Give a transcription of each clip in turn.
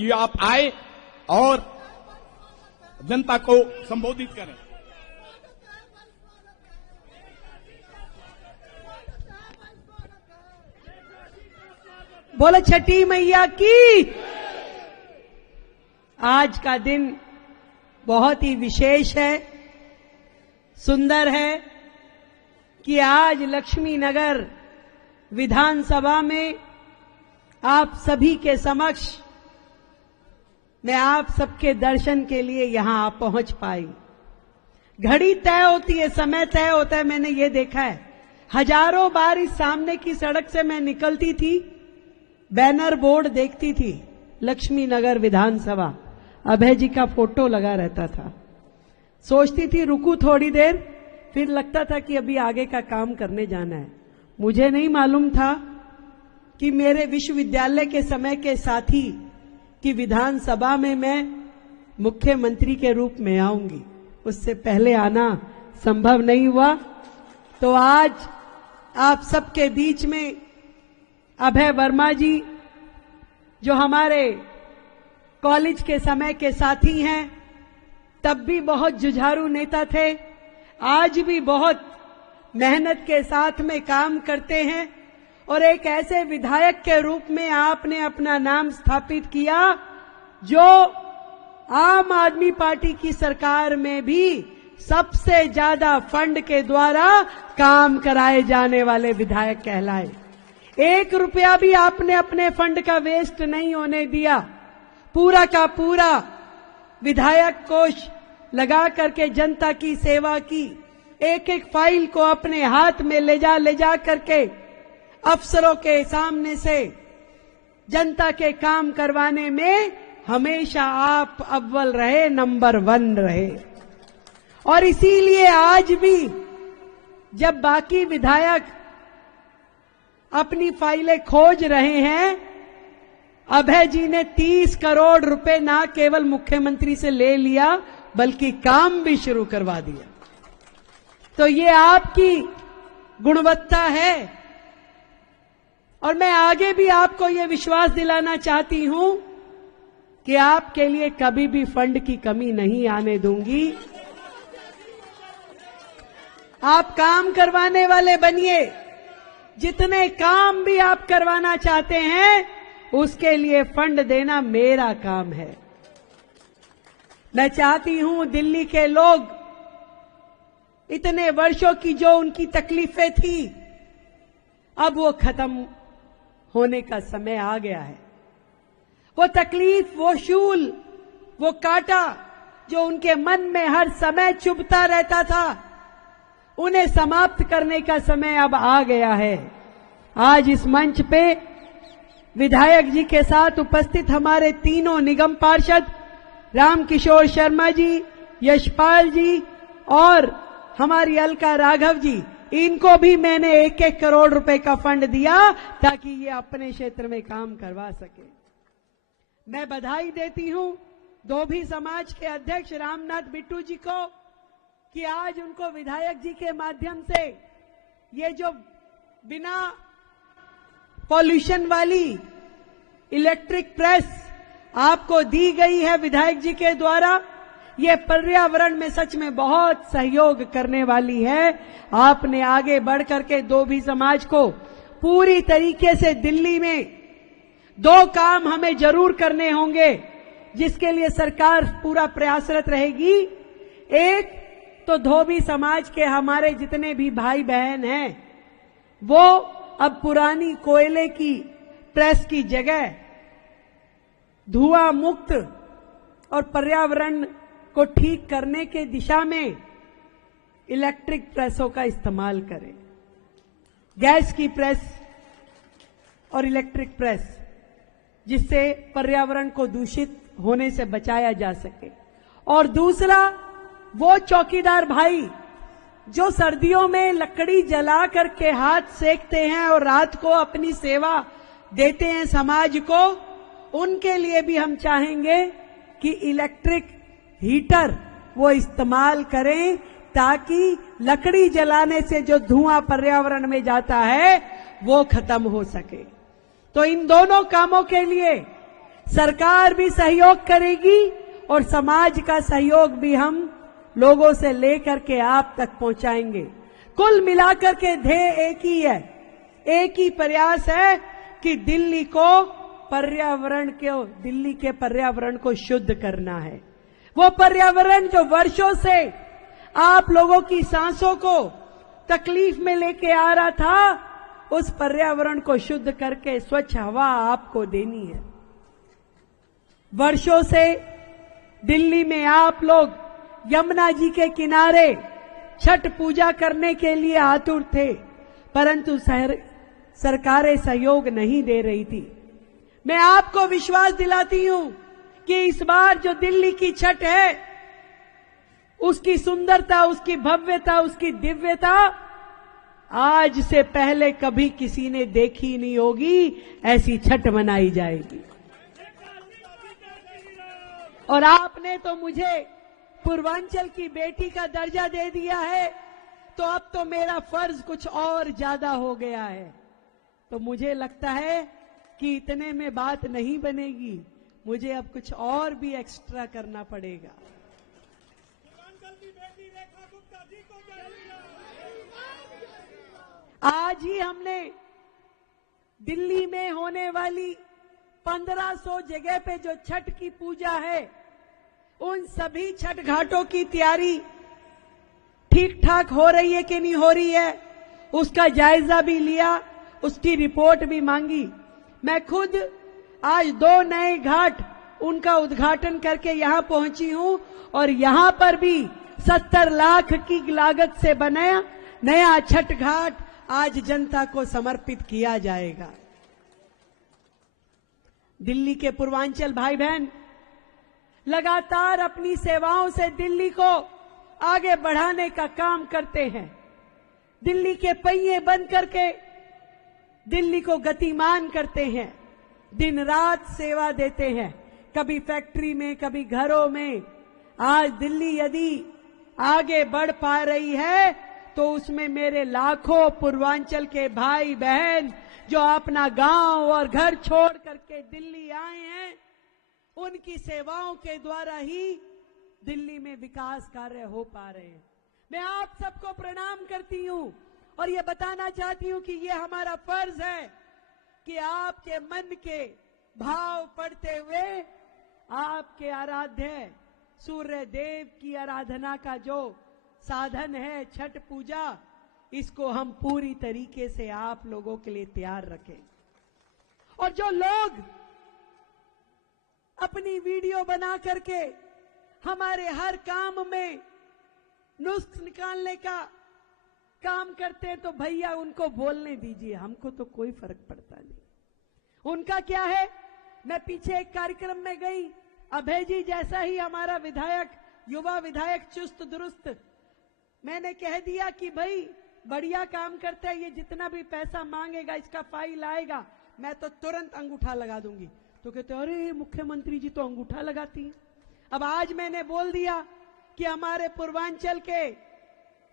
कि आप आए और जनता को संबोधित करें। बोलो छठी मैया की। आज का दिन बहुत ही विशेष है, सुंदर है कि आज लक्ष्मी नगर विधानसभा में आप सभी के समक्ष मैं आप सबके दर्शन के लिए यहां पहुंच पाई। घड़ी तय होती है, समय तय होता है, मैंने ये देखा है। हजारों बार इस सामने की सड़क से मैं निकलती थी, बैनर बोर्ड देखती थी, लक्ष्मी नगर विधानसभा, अभय जी का फोटो लगा रहता था। सोचती थी रुकूं थोड़ी देर, फिर लगता था कि अभी आगे का काम करने जाना है। मुझे नहीं मालूम था कि मेरे विश्वविद्यालय के समय के साथी की विधानसभा में मैं मुख्यमंत्री के रूप में आऊंगी। उससे पहले आना संभव नहीं हुआ। तो आज आप सबके बीच में अभय वर्मा जी, जो हमारे कॉलेज के समय के साथी हैं, तब भी बहुत जुझारू नेता थे, आज भी बहुत मेहनत के साथ में काम करते हैं और एक ऐसे विधायक के रूप में आपने अपना नाम स्थापित किया जो आम आदमी पार्टी की सरकार में भी सबसे ज्यादा फंड के द्वारा काम कराए जाने वाले विधायक कहलाए। 1 रुपया भी आपने अपने फंड का वेस्ट नहीं होने दिया। पूरा का पूरा विधायक कोष लगा करके जनता की सेवा की। एक एक फाइल को अपने हाथ में ले जा करके अफसरों के सामने से जनता के काम करवाने में हमेशा आप अव्वल रहे, नंबर 1 रहे। और इसीलिए आज भी जब बाकी विधायक अपनी फाइलें खोज रहे हैं, अभय जी ने 30 करोड़ रुपए ना केवल मुख्यमंत्री से ले लिया बल्कि काम भी शुरू करवा दिया। तो ये आपकी गुणवत्ता है और मैं आगे भी आपको ये विश्वास दिलाना चाहती हूं कि आपके लिए कभी भी फंड की कमी नहीं आने दूंगी। आप काम करवाने वाले बनिए। जितने काम भी आप करवाना चाहते हैं उसके लिए फंड देना मेरा काम है। मैं चाहती हूं दिल्ली के लोग, इतने वर्षों की जो उनकी तकलीफें थी, अब वो खत्म होने का समय आ गया है। वो तकलीफ, वो शूल, वो कांटा जो उनके मन में हर समय चुभता रहता था, उन्हें समाप्त करने का समय अब आ गया है। आज इस मंच पे विधायक जी के साथ उपस्थित हमारे तीनों निगम पार्षद रामकिशोर शर्मा जी, यशपाल जी और हमारी अलका राघव जी, इनको भी मैंने 1-1 करोड़ रुपए का फंड दिया ताकि ये अपने क्षेत्र में काम करवा सके। मैं बधाई देती हूं धोबी समाज के अध्यक्ष रामनाथ बिट्टू जी को कि आज उनको विधायक जी के माध्यम से ये जो बिना पॉल्यूशन वाली इलेक्ट्रिक प्रेस आपको दी गई है विधायक जी के द्वारा, ये पर्यावरण में सच में बहुत सहयोग करने वाली है। आपने आगे बढ़ करके धोबी समाज को पूरी तरीके से दिल्ली में 2 काम हमें जरूर करने होंगे जिसके लिए सरकार पूरा प्रयासरत रहेगी। एक तो धोबी समाज के हमारे जितने भी भाई बहन हैं वो अब पुरानी कोयले की प्रेस की जगह धुआं मुक्त और पर्यावरण को ठीक करने के दिशा में इलेक्ट्रिक प्रेसों का इस्तेमाल करें। गैस की प्रेस और इलेक्ट्रिक प्रेस, जिससे पर्यावरण को दूषित होने से बचाया जा सके। और दूसरा, वो चौकीदार भाई जो सर्दियों में लकड़ी जला करके हाथ सेकते हैं और रात को अपनी सेवा देते हैं समाज को, उनके लिए भी हम चाहेंगे कि इलेक्ट्रिक हीटर वो इस्तेमाल करें ताकि लकड़ी जलाने से जो धुआं पर्यावरण में जाता है वो खत्म हो सके। तो इन दोनों कामों के लिए सरकार भी सहयोग करेगी और समाज का सहयोग भी हम लोगों से लेकर के आप तक पहुंचाएंगे। कुल मिलाकर के ध्येय एक ही है, एक ही प्रयास है कि दिल्ली के पर्यावरण को शुद्ध करना है। वो पर्यावरण जो वर्षों से आप लोगों की सांसों को तकलीफ में लेके आ रहा था, उस पर्यावरण को शुद्ध करके स्वच्छ हवा आपको देनी है। वर्षों से दिल्ली में आप लोग यमुना जी के किनारे छठ पूजा करने के लिए आतुर थे, परंतु सरकारें सहयोग नहीं दे रही थी। मैं आपको विश्वास दिलाती हूं कि इस बार जो दिल्ली की छठ है, उसकी सुंदरता, उसकी भव्यता, उसकी दिव्यता आज से पहले कभी किसी ने देखी नहीं होगी। ऐसी छठ मनाई जाएगी। और आपने तो मुझे पूर्वांचल की बेटी का दर्जा दे दिया है, तो अब तो मेरा फर्ज कुछ और ज्यादा हो गया है। तो मुझे लगता है कि इतने में बात नहीं बनेगी, मुझे अब कुछ और भी एक्स्ट्रा करना पड़ेगा। आज ही हमने दिल्ली में होने वाली 1500 जगह पे जो छठ की पूजा है, उन सभी छठ घाटों की तैयारी ठीक ठाक हो रही है कि नहीं हो रही है, उसका जायजा भी लिया, उसकी रिपोर्ट भी मांगी। मैं खुद आज 2 नए घाट उनका उद्घाटन करके यहां पहुंची हूं और यहां पर भी 70 लाख की लागत से बना नया छठ घाट आज जनता को समर्पित किया जाएगा। दिल्ली के पूर्वांचल भाई बहन लगातार अपनी सेवाओं से दिल्ली को आगे बढ़ाने का काम करते हैं। दिल्ली के पहिए बन करके दिल्ली को गतिमान करते हैं, दिन रात सेवा देते हैं, कभी फैक्ट्री में, कभी घरों में। आज दिल्ली यदि आगे बढ़ पा रही है तो उसमें मेरे लाखों पूर्वांचल के भाई बहन जो अपना गांव और घर छोड़ करके दिल्ली आए हैं, उनकी सेवाओं के द्वारा ही दिल्ली में विकास कार्य हो पा रहे हैं। मैं आप सबको प्रणाम करती हूं और ये बताना चाहती हूं कि ये हमारा फर्ज है कि आपके मन के भाव पढ़ते हुए आपके आराध्य सूर्य देव की आराधना का जो साधन है छठ पूजा, इसको हम पूरी तरीके से आप लोगों के लिए तैयार रखें। और जो लोग अपनी वीडियो बना करके हमारे हर काम में नुस्ख निकालने का काम करते हैं, तो भैया उनको बोलने दीजिए, हमको तो कोई फर्क पड़ता नहीं। उनका क्या है, मैं पीछे एक कार्यक्रम में गई, अभय जी जैसा ही हमारा विधायक, युवा विधायक चुस्त दुरुस्त, मैंने कह दिया कि भाई बढ़िया काम करता है, ये जितना भी पैसा मांगेगा इसका फाइल आएगा, मैं तो तुरंत अंगूठा लगा दूंगी। तो कहते अरे मुख्यमंत्री जी तो अंगूठा लगाती हैं। अब आज मैंने बोल दिया कि हमारे पूर्वांचल के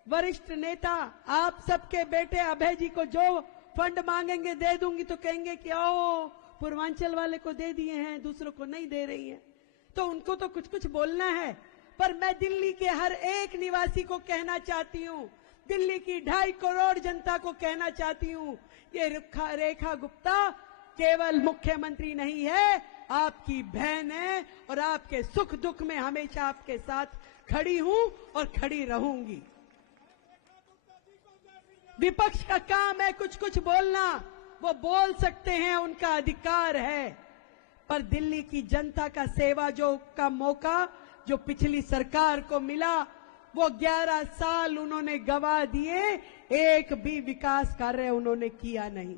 वरिष्ठ नेता आप सबके बेटे अभय जी को जो फंड मांगेंगे दे दूंगी, तो कहेंगे कि ओ पूर्वांचल वाले को दे दिए हैं, दूसरों को नहीं दे रही हैं। तो उनको तो कुछ कुछ बोलना है, पर मैं दिल्ली के हर एक निवासी को कहना चाहती हूं, दिल्ली की 2.5 करोड़ जनता को कहना चाहती हूं, ये रेखा गुप्ता केवल मुख्यमंत्री नहीं है, आपकी बहन है और आपके सुख दुख में हमेशा आपके साथ खड़ी हूं और खड़ी रहूंगी। विपक्ष का काम है कुछ कुछ बोलना, वो बोल सकते हैं, उनका अधिकार है, पर दिल्ली की जनता का सेवा का मौका जो पिछली सरकार को मिला, वो 11 साल उन्होंने गवा दिए, एक भी विकास कार्य उन्होंने किया नहीं।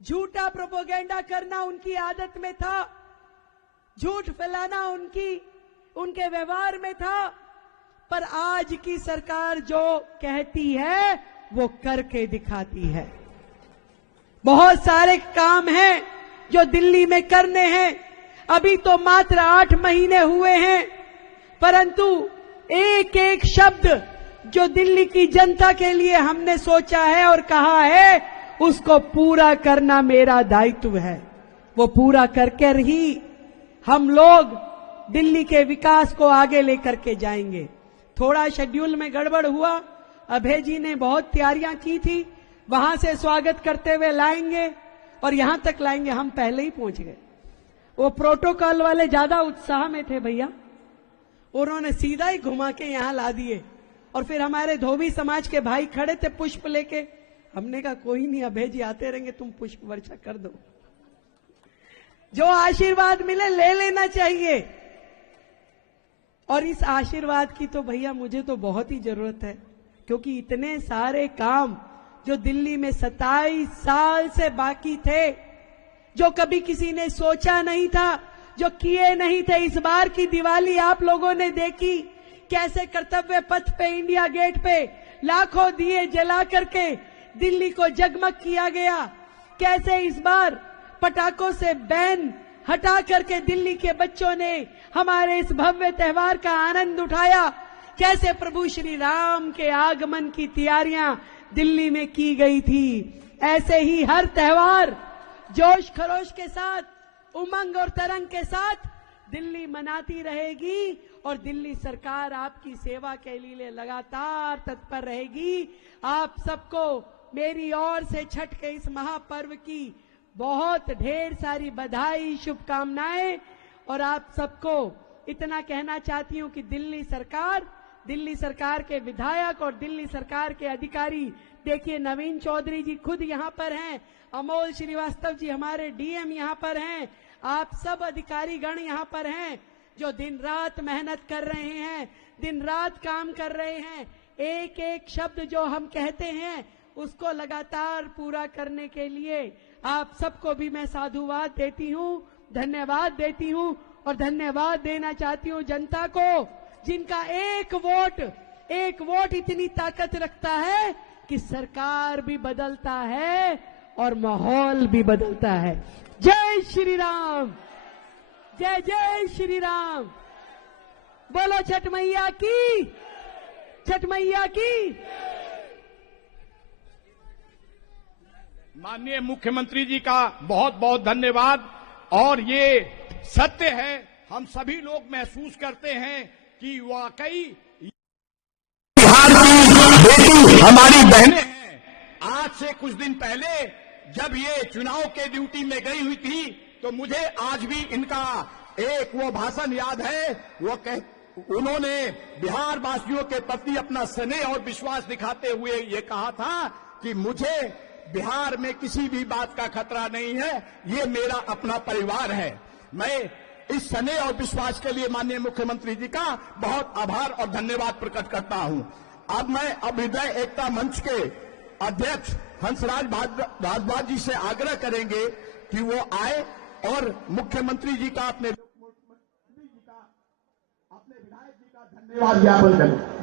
झूठा प्रोपेगेंडा करना उनकी आदत में था, झूठ फैलाना उनके व्यवहार में था, पर आज की सरकार जो कहती है वो करके दिखाती है। बहुत सारे काम हैं जो दिल्ली में करने हैं, अभी तो मात्र 8 महीने हुए हैं, परंतु एक एक शब्द जो दिल्ली की जनता के लिए हमने सोचा है और कहा है, उसको पूरा करना मेरा दायित्व है। वो पूरा करके ही हम लोग दिल्ली के विकास को आगे लेकर के जाएंगे। थोड़ा शेड्यूल में गड़बड़ हुआ, अभय जी ने बहुत तैयारियां की थी, वहां से स्वागत करते हुए लाएंगे और यहां तक लाएंगे, हम पहले ही पहुंच गए। वो प्रोटोकॉल वाले ज्यादा उत्साह में थे भैया, उन्होंने सीधा ही घुमा के यहां ला दिए और फिर हमारे धोबी समाज के भाई खड़े थे पुष्प लेके। हमने कहा कोई नहीं अभय जी आते रहेंगे, तुम पुष्प वर्षा कर दो, जो आशीर्वाद मिले ले लेना चाहिए। और इस आशीर्वाद की तो भैया मुझे तो बहुत ही जरूरत है, क्योंकि इतने सारे काम जो दिल्ली में 27 साल से बाकी थे, जो कभी किसी ने सोचा नहीं था, जो किए नहीं थे, इस बार की दिवाली आप लोगों ने देखी कैसे कर्तव्य पथ पे, इंडिया गेट पे लाखों दिए जला करके दिल्ली को जगमग किया गया। कैसे इस बार पटाखों से बैन हटा करके दिल्ली के बच्चों ने हमारे इस भव्य त्योहार का आनंद उठाया। कैसे प्रभु श्री राम के आगमन की तैयारियां दिल्ली में की गई थी। ऐसे ही हर त्योहार जोश खरोश के साथ, उमंग और तरंग के साथ दिल्ली मनाती रहेगी और दिल्ली सरकार आपकी सेवा के लिए लगातार तत्पर रहेगी। आप सबको मेरी ओर से छठ के इस महापर्व की बहुत ढेर सारी बधाई, शुभकामनाएं। और आप सबको इतना कहना चाहती हूं कि दिल्ली सरकार के विधायक और दिल्ली सरकार के अधिकारी, देखिए नवीन चौधरी जी खुद यहां पर हैं, अमोल श्रीवास्तव जी हमारे डीएम यहां पर हैं, आप सब अधिकारी गण यहां पर हैं जो दिन रात मेहनत कर रहे हैं, दिन रात काम कर रहे हैं। एक एक शब्द जो हम कहते हैं उसको लगातार पूरा करने के लिए आप सबको भी मैं साधुवाद देती हूं, धन्यवाद देती हूं। और धन्यवाद देना चाहती हूं जनता को, जिनका एक वोट इतनी ताकत रखता है कि सरकार भी बदलता है और माहौल भी बदलता है। जय श्री राम, जय जय श्री राम। बोलो छठ मैया की, छठ मैया की। माननीय मुख्यमंत्री जी का बहुत बहुत धन्यवाद। और ये सत्य है, हम सभी लोग महसूस करते हैं कि वाकई बिहार की बेटी हमारी बहनें हैं। आज से कुछ दिन पहले जब ये चुनाव के ड्यूटी में गई हुई थी तो मुझे आज भी इनका एक वो भाषण याद है। उन्होंने बिहार वासियों के प्रति अपना स्नेह और विश्वास दिखाते हुए ये कहा था कि मुझे बिहार में किसी भी बात का खतरा नहीं है, ये मेरा अपना परिवार है। मैं इस स्नेह और विश्वास के लिए माननीय मुख्यमंत्री जी का बहुत आभार और धन्यवाद प्रकट करता हूं। अब मैं अभ्युदय एकता मंच के अध्यक्ष हंसराज भारद्वाज जी से आग्रह करेंगे कि वो आए और मुख्यमंत्री जी का अपने विधायक जी का धन्यवाद ज्ञापन करें।